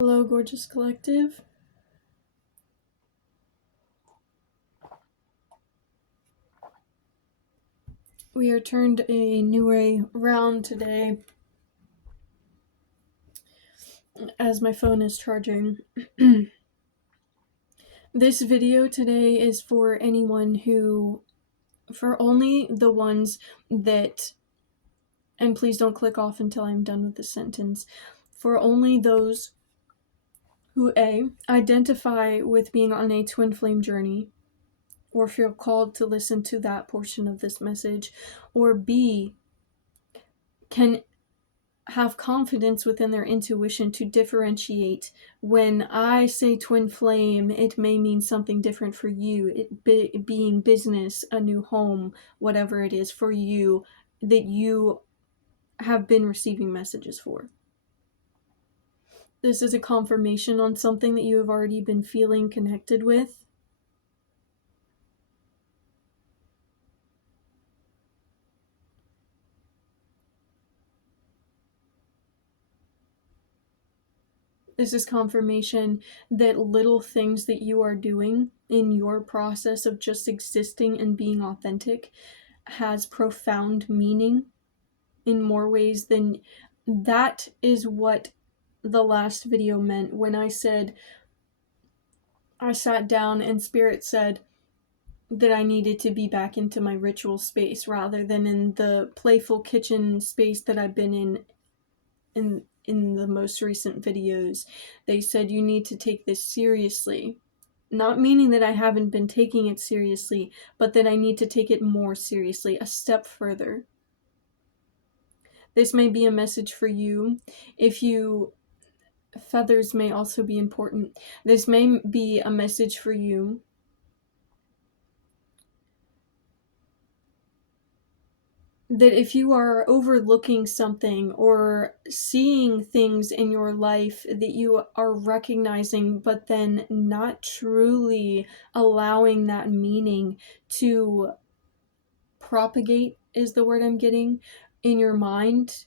Hello, gorgeous collective. We are turned a new way round today as my phone is charging. This video today is for anyone for only the ones that, and please don't click off until I'm done with the sentence, for only those who identify with being on a twin flame journey, or feel called to listen to that portion of this message, or B, can have confidence within their intuition to differentiate. When I say twin flame, it may mean something different for you. It being business, a new home, whatever it is for you that you have been receiving messages for. This is a confirmation on something that you have already been feeling connected with. This is confirmation that little things that you are doing in your process of just existing and being authentic has profound meaning in more ways than that is what the last video meant when I said I sat down and Spirit said that I needed to be back into my ritual space rather than in the playful kitchen space that I've been in the most recent videos. They said you need to take this seriously. Not meaning that I haven't been taking it seriously, but that I need to take it more seriously, a step further. This may be a message for you. Feathers may also be important. This may be a message for you that if you are overlooking something or seeing things in your life that you are recognizing, but then not truly allowing that meaning to propagate, is the word I'm getting, in your mind,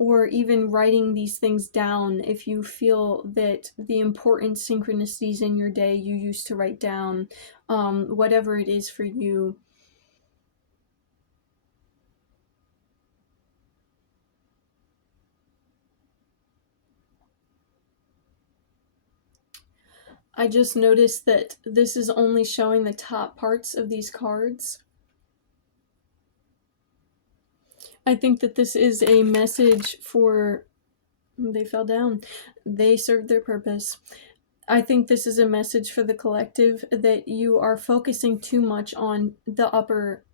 or even writing these things down, if you feel that the important synchronicities in your day you used to write down, whatever it is for you. I just noticed that this is only showing the top parts of these cards. I think that this is a message for... They fell down. They served their purpose. I think this is a message for the collective that you are focusing too much on the upper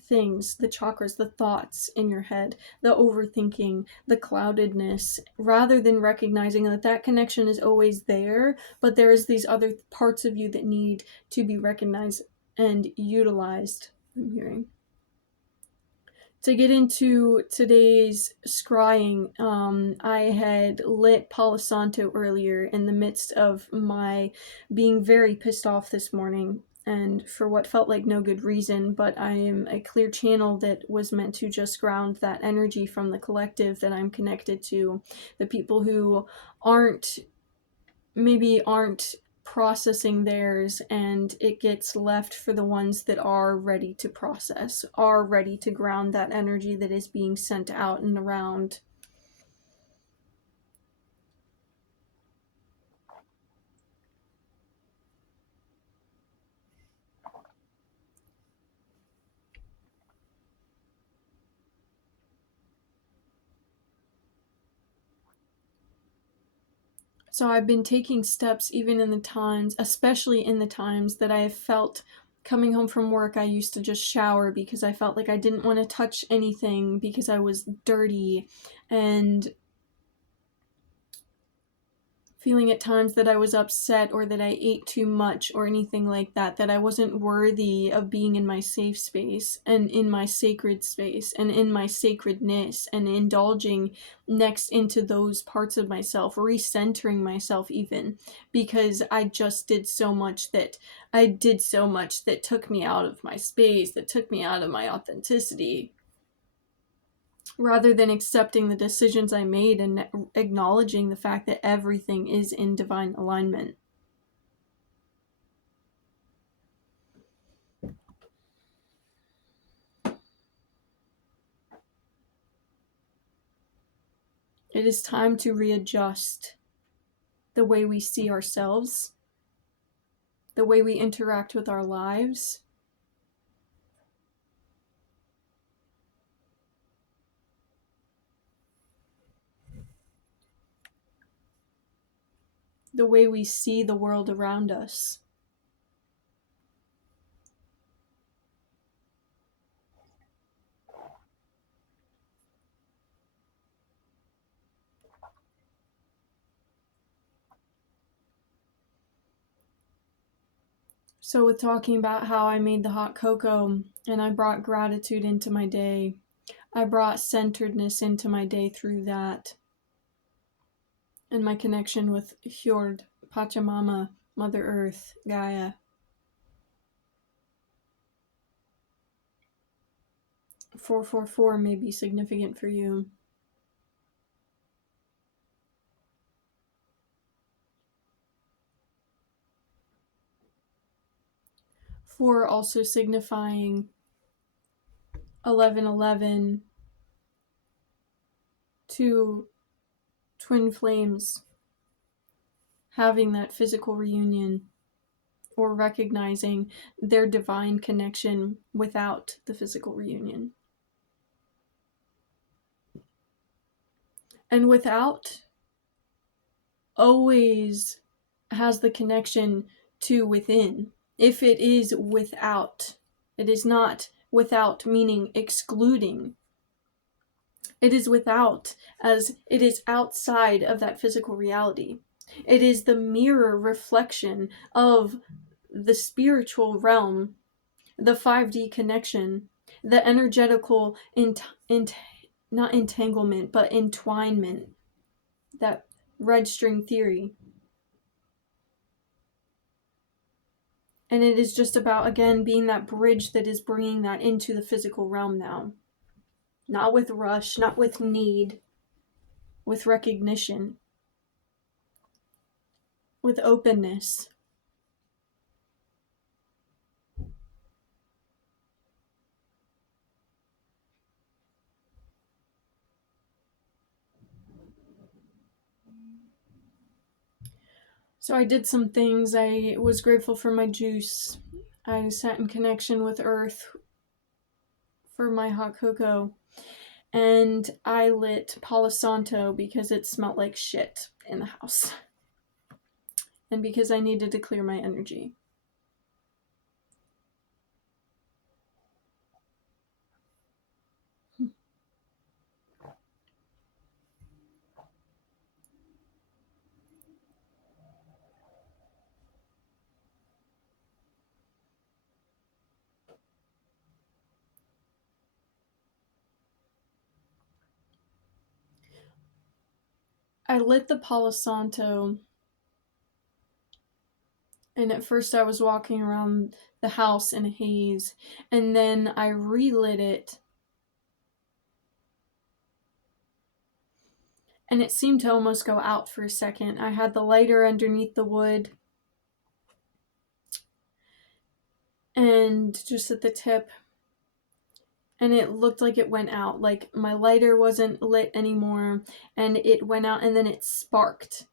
things, the chakras, the thoughts in your head, the overthinking, the cloudedness, rather than recognizing that that connection is always there, but there's these other parts of you that need to be recognized and utilized. I'm hearing. To get into today's scrying, I had lit Palo Santo earlier in the midst of my being very pissed off this morning, and for what felt like no good reason, but I am a clear channel that was meant to just ground that energy from the collective that I'm connected to, the people who maybe aren't processing theirs, and it gets left for the ones that are ready to process, are ready to ground that energy that is being sent out and around. So I've been taking steps even in the times, especially in the times that I have felt coming home from work, I used to just shower because I felt like I didn't want to touch anything because I was dirty, and feeling at times that I was upset or that I ate too much or anything like that, that I wasn't worthy of being in my safe space and in my sacred space and in my sacredness, and indulging next into those parts of myself, recentering myself even, because I did so much that took me out of my space, that took me out of my authenticity. rather than accepting the decisions I made and acknowledging the fact that everything is in divine alignment. It is time to readjust the way we see ourselves, the way we interact with our lives, the way we see the world around us. So, with talking about how I made the hot cocoa and I brought gratitude into my day, I brought centeredness into my day through that, and my connection with Hjord, Pachamama, Mother Earth, Gaia. 444 may be significant for you. 4 also signifying 1111, 2 twin flames having that physical reunion, or recognizing their divine connection without the physical reunion. And without always has the connection to within. If it is without, it is not without meaning excluding. It is without, as it is outside of that physical reality. It is the mirror reflection of the spiritual realm, the 5D connection, the energetical not entanglement, but entwinement, that red string theory. And it is just about, again, being that bridge that is bringing that into the physical realm now. Not with rush, not with need, with recognition, with openness. So I did some things. I was grateful for my juice. I sat in connection with Earth for my hot cocoa. And I lit Palo Santo because it smelled like shit in the house. And because I needed to clear my energy. I lit the Palo Santo, and at first I was walking around the house in a haze, and then I relit it, and it seemed to almost go out for a second. I had the lighter underneath the wood, and just at the tip, and it looked like it went out. Like my lighter wasn't lit anymore, and it went out, and then it sparked.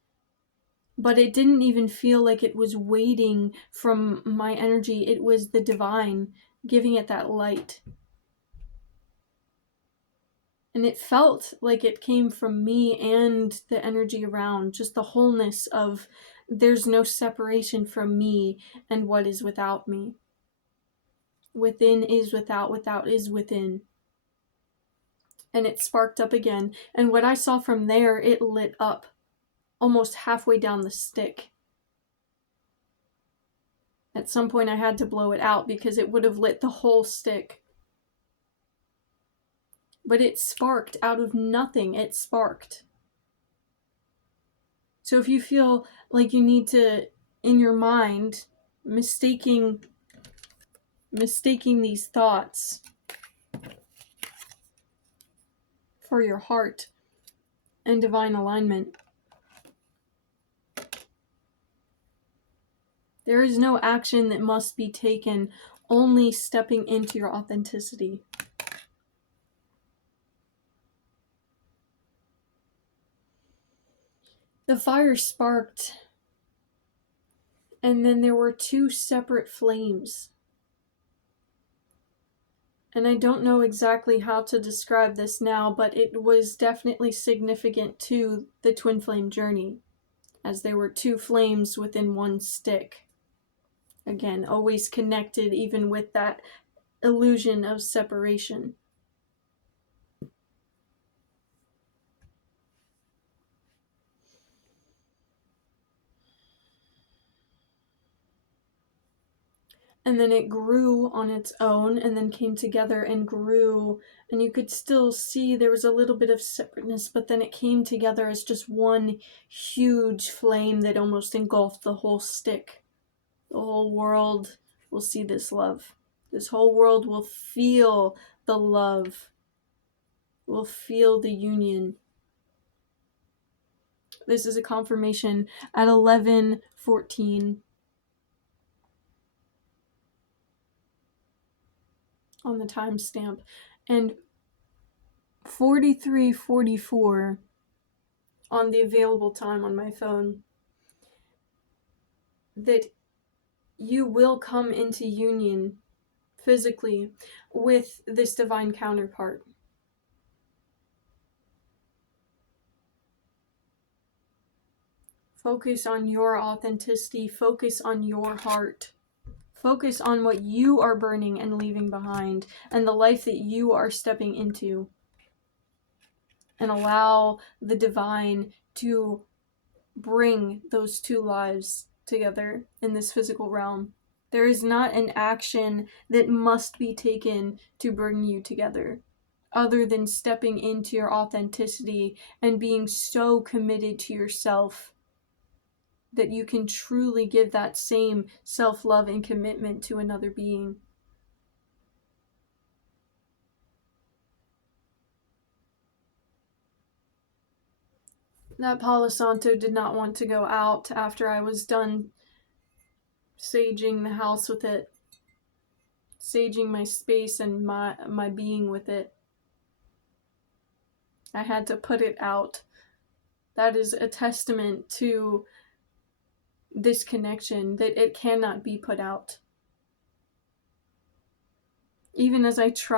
But it didn't even feel like it was waiting from my energy. It was the divine giving it that light. And it felt like it came from me and the energy around, just the wholeness of there's no separation from me and what is without me. Within is without, without is within. And it sparked up again. And what I saw from there, it lit up almost halfway down the stick. At some point I had to blow it out because it would have lit the whole stick. But it sparked out of nothing. It sparked. So if you feel like you need to, in your mind, mistaking these thoughts for your heart and divine alignment. There is no action that must be taken, only stepping into your authenticity. The fire sparked, and then there were two separate flames. And I don't know exactly how to describe this now, but it was definitely significant to the twin flame journey, as there were two flames within one stick. Again, always connected, even with that illusion of separation. And then it grew on its own and then came together and grew, and you could still see there was a little bit of separateness, but then it came together as just one huge flame that almost engulfed the whole stick. The whole world will see this love. This whole world will feel the love, will feel the union. This is a confirmation at 11:14 on the timestamp, and 43:44 on the available time on my phone, that you will come into union physically with this divine counterpart. Focus on your authenticity, focus on your heart. Focus on what you are burning and leaving behind, and the life that you are stepping into. And allow the divine to bring those two lives together in this physical realm. There is not an action that must be taken to bring you together, other than stepping into your authenticity and being so committed to yourself that you can truly give that same self-love and commitment to another being. That Palo Santo did not want to go out after I was done saging the house with it, saging my space and my being with it. I had to put it out. That is a testament to this connection, that it cannot be put out. Even as I try